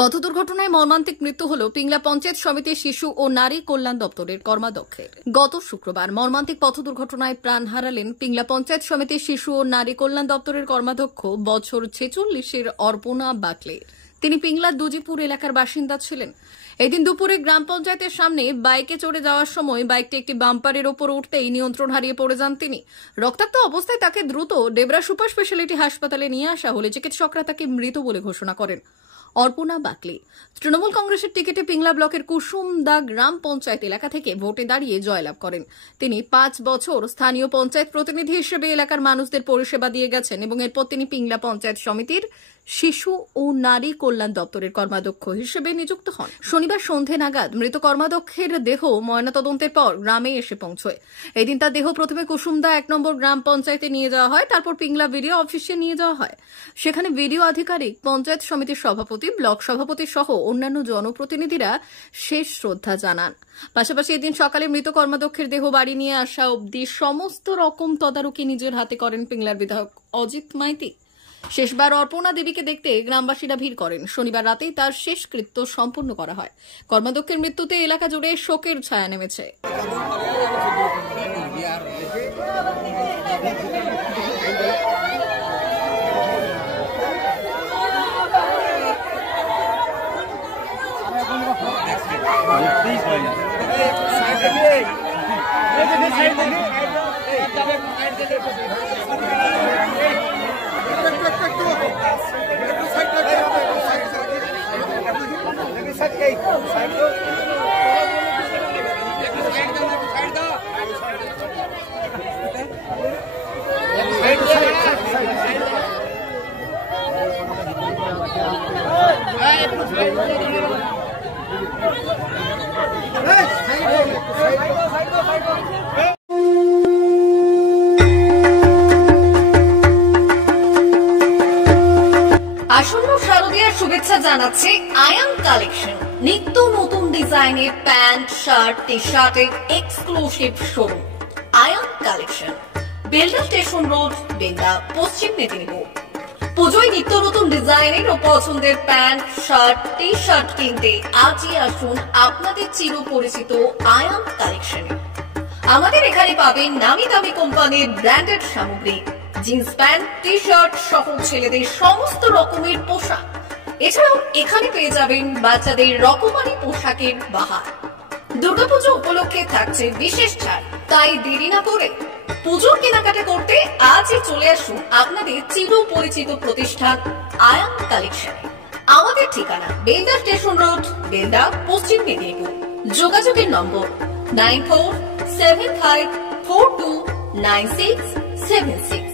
পথ দুর্ঘটনায় মর্মান্তিক মৃত্যু হল পিংলা পঞ্চায়েত সমিতির শিশু ও নারী কল্যাণ দপ্তরের কর্মাধ্যক্ষের। গত শুক্রবার মর্মান্তিক পথ দুর্ঘটনায় প্রাণ হারালেন পিংলা পঞ্চায়েত সমিতির শিশু ও নারী কল্যাণ দপ্তরের কর্মাধ্যক্ষ বছর 46-এর অর্পণা বাকলে। তিনি পিংলার দুজিপুর এলাকার বাসিন্দা ছিলেন। এদিন দুপুরে গ্রাম পঞ্চায়েতের সামনে বাইকে চড়ে যাওয়ার সময় বাইকটি একটি বাম্পারের ওপর উঠতেই নিয়ন্ত্রণ হারিয়ে পড়ে যান তিনি। রক্তাক্ত অবস্থায় তাকে দ্রুত ডেবরা সুপার স্পেশালিটি হাসপাতালে নিয়ে আসা হলে চিকিৎসকরা তাকে মৃত বলে ঘোষণা করেন। অর্পণা বাকলি তৃণমূল কংগ্রেসের টিকিটে পিংলা ব্লকের কুসুমদা গ্রাম পঞ্চায়েত এলাকা থেকে ভোটে দাঁড়িয়ে জয়লাভ করেন। তিনি 5 বছর স্থানীয় পঞ্চায়েত প্রতিনিধি হিসেবে এলাকার মানুষদের পরিষেবা দিয়ে গেছেন এবং এরপর তিনি পিংলা পঞ্চায়েত সমিতির শিশু ও নারী কল্যাণ দপ্তরের কর্মাধ্যক্ষ হিসেবে নিযুক্ত হন। শনিবার সন্ধে নাগাদ মৃত কর্মাধ্যক্ষের দেহ ময়নাতদন্তের পর গ্রামে এসে পৌঁছয়। এদিন তার দেহ প্রথমে কুসুমদা 1 নম্বর গ্রাম পঞ্চায়েতে নিয়ে যাওয়া হয়, তারপর পিংলা বিডিও অফিসে নিয়ে যাওয়া হয়। সেখানে বিডিও আধিকারিক, পঞ্চায়েত সমিতির সভাপতি, ব্লক সভাপতি সহ অন্যান্য জনপ্রতিনিধিরা শেষ শ্রদ্ধা জানান। পাশাপাশি এদিন সকালে মৃত কর্মাধ্যক্ষের দেহ বাড়ি নিয়ে আসা অবধি সমস্ত রকম তদারকি নিজের হাতে করেন পিংলার বিধায়ক অজিত মাইতি। শেষবার অর্পণা দেবীকে দেখতে গ্রামবাসীরা ভিড় করেন। শনিবার রাতেই তার শেষকৃত্য সম্পন্ন করা হয়। কর্মাধ্যক্ষের মৃত্যুতে এলাকা জুড়ে শোকের ছায়া নেমেছে। আসন্ন শারদীয়ার শুভেচ্ছা জানাচ্ছে আয়ান কালেকশন। নিত্য নতুন ডিজাইনের প্যান্ট, শার্ট, টি শার্টের exclusive showroom Ayaan collection, Belda station road, Belda, Paschim Medinipur. পুজোয় নিত্য নতুন ডিজাইনের ও পছন্দের প্যান্ট, শার্ট, টি শার্ট কিনতে আজই আসুন আপনাদের চিরপরিচিত আয়ান কালেকশনে। আমাদের এখানে পাবেন নামি দামি কোম্পানির ব্র্যান্ডেড সামগ্রী, জিন্স প্যান্ট, টি শার্ট সহ ছেলেদের সমস্ত রকমের পোশাক। এছাড়াও এখানে পেয়ে যাবেন বাচ্চাদের রকমারি পোশাকের বাহার। দুর্গাপুজো উপলক্ষে থাকছে বিশেষ ছাড়, তাই দেরি না করে পুজোর কেনাকাটা করতে আজই চলে আসুন আপনাদের চিরপরিচিত প্রতিষ্ঠান আয়ান কালেকশনে। আমাদের ঠিকানা বেলদা স্টেশন রোড, বেলদা, পশ্চিম মেদিনীপুর। যোগাযোগের নম্বর 9475429676।